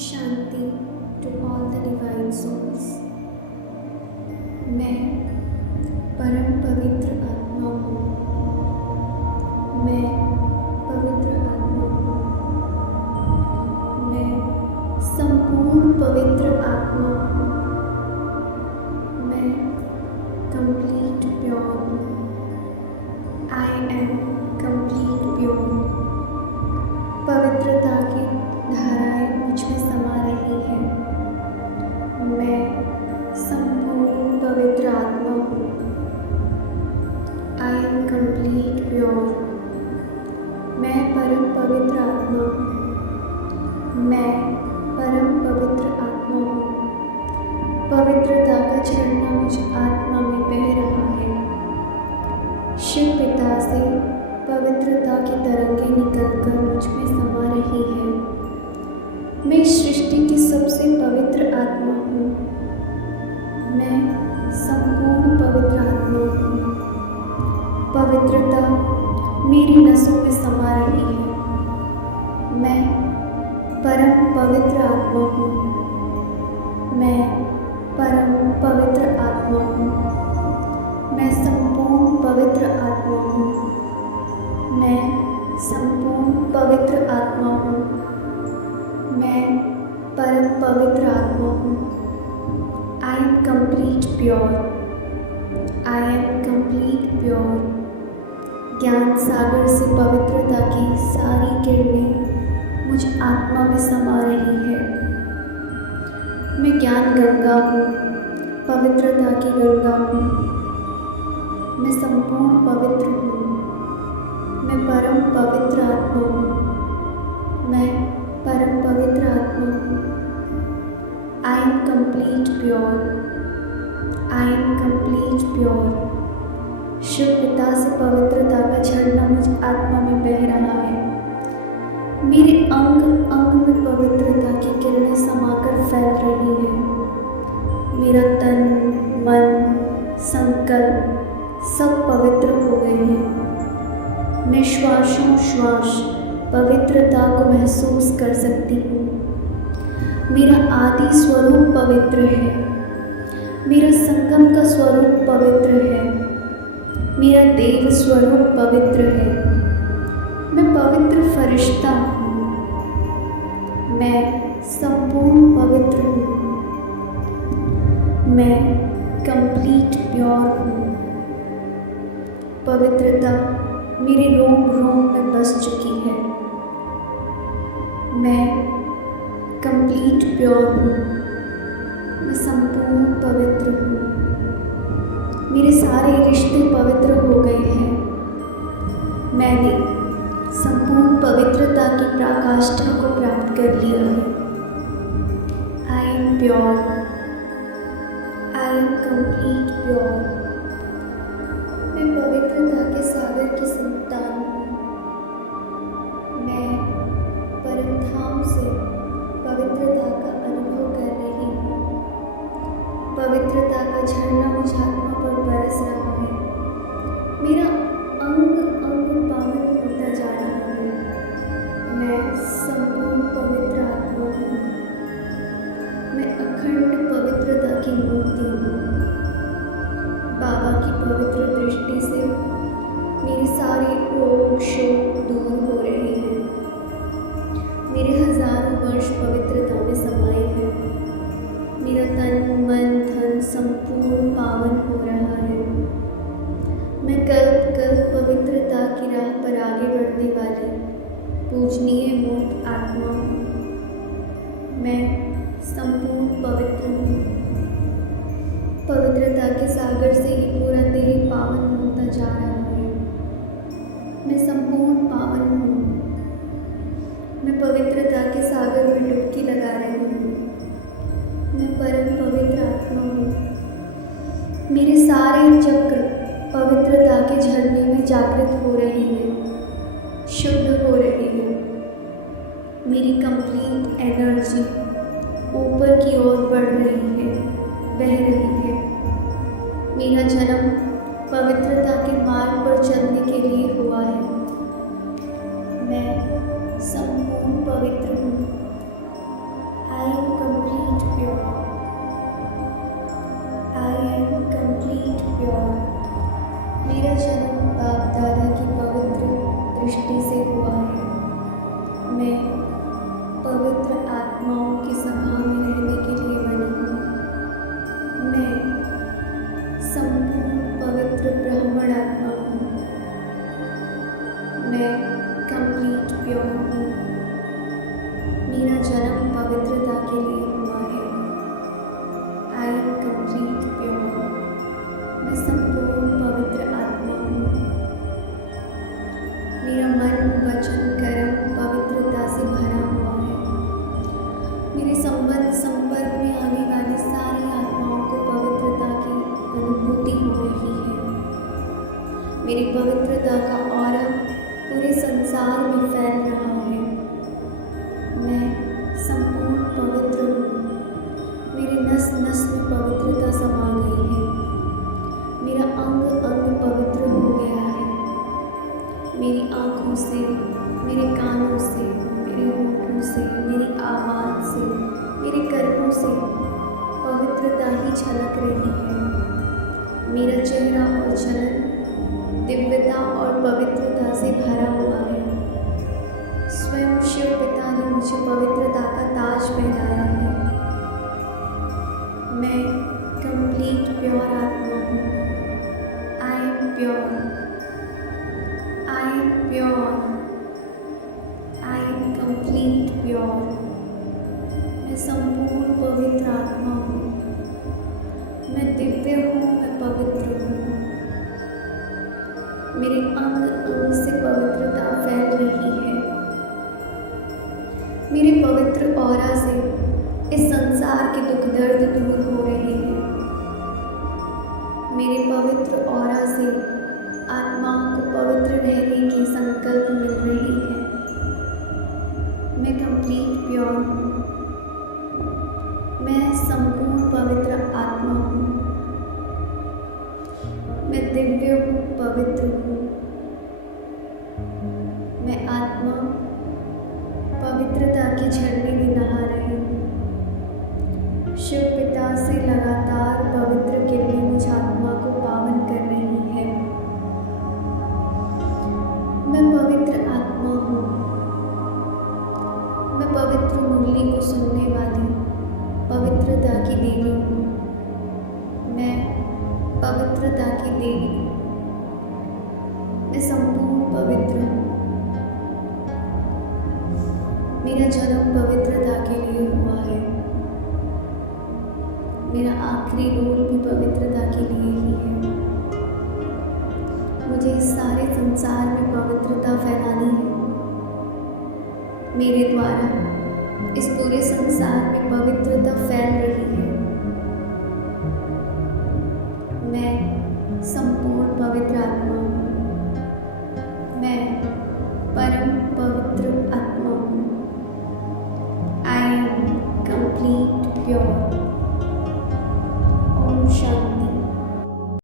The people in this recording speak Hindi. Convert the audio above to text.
Shanti to all the divine souls. मैं परम पवित्र आत्मा हूँ। मैं पवित्र आत्मा हूँ। मैं संपूर्ण पवित्र आत्मा हूँ। मैं कंप्लीट प्योर हूँ। I am complete pure. पवित्रता की धाराएं मुझ में समा रही हैं। मैं संपूर्ण पवित्र आत्मा हूँ। I am complete pure. मैं परम पवित्र आत्मा हूँ। मैं परम पवित्र आत्मा हूँ। पवित्रता का झरना मुझ आत्मा में बह रहा है। शिव पिता से पवित्रता की तरंगें निकलकर मुझ में समा रही है। मैं सृष्टि की सबसे पवित्र आत्मा हूँ। मैं संपूर्ण पवित्र आत्मा हूँ। पवित्रता मेरी नसों में समा रही है। मैं परम पवित्र आत्मा हूँ। मैं परम पवित्र आत्मा हूँ। मैं संपूर्ण पवित्र आत्मा हूँ। मैं संपूर्ण पवित्र आत्मा हूँ। मैं परम पवित्र आत्मा हूँ। I am complete pure. I am complete pure. ज्ञान सागर से पवित्रता की सारी किरणें मुझ आत्मा में समा रही है। मैं ज्ञान गंगा हूँ। पवित्रता की गंगा हूँ। मैं संपूर्ण पवित्र हूँ। मैं परम पवित्र आत्मा हूँ। मैं परम पवित्र आत्मा हूँ। I am complete pure. I am complete pure. Shiv पिता से पवित्रता का झरना मुझ आत्मा में बह रहा है। मेरे अंग अंग में पवित्रता की किरणें समाकर फैल रही हैं। मेरा तन मन संकल्प सब पवित्र हो गए हैं। मैं श्वासों श्वास पवित्रता को महसूस कर सकती हूँ। मेरा आदि स्वरूप पवित्र है। मेरा संगम का स्वरूप पवित्र है। मेरा देव स्वरूप पवित्र है। मैं पवित्र फरिश्ता हूँ। मैं संपूर्ण पवित्र हूँ। मैं कंप्लीट प्योर हूँ। पवित्रता मेरे रोम रोम में बस चुकी है। मैं कंप्लीट प्योर हूँ। मैं संपूर्ण पवित्र हूँ। मेरे सारे रिश्ते पवित्र हो गए हैं। मैंने संपूर्ण पवित्रता की पराकाष्ठा को प्राप्त कर लिया है। I am pure. I am complete pure. मैं पवित्रता के सागर की संतान हूँ। मैं परम धाम से पवित्रता का अनुभव कर रही हूँ। पवित्रता का झरना मुझ आत्मा पर बरस रहा है। मेरा अंग अंग पावन होता जा रहा है। मैं संपूर्ण पवित्र आत्मा हूँ। मैं अखंड पवित्रता की मूर्ति हूँ। बाबा की पवित्र दृष्टि से मेरी सारी रोग शोक दूर हो रहे हैं। मेरे हजारों वर्ष पवित्रता में समाये हैं। मेरा तन मन धन संपूर्ण पावन हो रहा है। मैं कल्प कल्प पवित्रता की राह पर आगे बढ़ने वाली पूजनीय मूर्त आत्मा हूँ। मैं संपूर्ण पवित्र हूँ। पवित्रता के सागर से ही पूरा देह पावन होता जा रहा है। मैं संपूर्ण पावन हूँ। मैं पवित्रता के सागर में डुबकी लगा रही हूँ। मैं परम पवित्र आत्मा हूँ। मेरे सारे चक्र पवित्रता के झरने में जागृत हो रहे हैं, शुद्ध हो रहे हैं। मेरी कंप्लीट एनर्जी ऊपर की ओर बढ़ रही है, बह रही है। मेरा जन्म पवित्रता के मार्ग पर चलने के लिए हुआ है। मैं संपूर्ण पवित्र हूँ। संबंध संपर्क में आने वाली सारी आत्माओं को पवित्रता की अनुभूति हो रही है। मेरी पवित्रता का ऑरा पूरे संसार में फैल रहा है। मैं संपूर्ण पवित्र हूँ। मेरे नस नस में पवित्रता समा गई है। मेरा अंग अंग पवित्र हो गया है। मेरी आँखों से, मेरे कानों से, मेरे होठों से, मेरी आवाज़ से, मेरे कर्मों से पवित्रता ही झलक रही है। मेरा चेहरा और चलन दिव्यता और पवित्रता से भरा हुआ है। स्वयं शिव पिता ने मुझे पवित्रता का ताज पहनाया है। मैं कंप्लीट प्योर आत्मा हूँ। I am pure. I am pure. I am complete pure. मैं संपूर्ण पवित्र आत्मा हूँ। मैं दिव्य हूँ, मैं पवित्र हूँ। मेरे अंग अंग से पवित्रता फैल रही है। मेरे पवित्र ऑरा से इस संसार के दुख दर्द दूर हो रहे हैं। मेरे पवित्र ऑरा से आत्माओं को पवित्र रहने की संकल्प मिल रही है। मैं कंप्लीट प्योर हूँ। मैं संपूर्ण पवित्र आत्मा हूँ। मैं दिव्य हूँ, पवित्र हूँ। मैं आत्मा पवित्रता के झरने में नहा रही हूँ। शिव पिता से लगातार पवित्र किरणें मुझ आत्मा को पावन कर रही है। मैं पवित्र आत्मा हूँ। मैं पवित्र मुरली को सुनने वाली पवित्रता की देवी हूँ। मैं पवित्रता की देवी। मैं संपूर्ण पवित्र हूँ। मेरा जन्म पवित्रता के लिए हुआ है। मेरा आखिरी रोल भी पवित्रता के लिए ही है। मुझे इस सारे संसार में पवित्रता फैलानी है। मेरे द्वारा इस पूरे संसार में पवित्रता फैल रही है।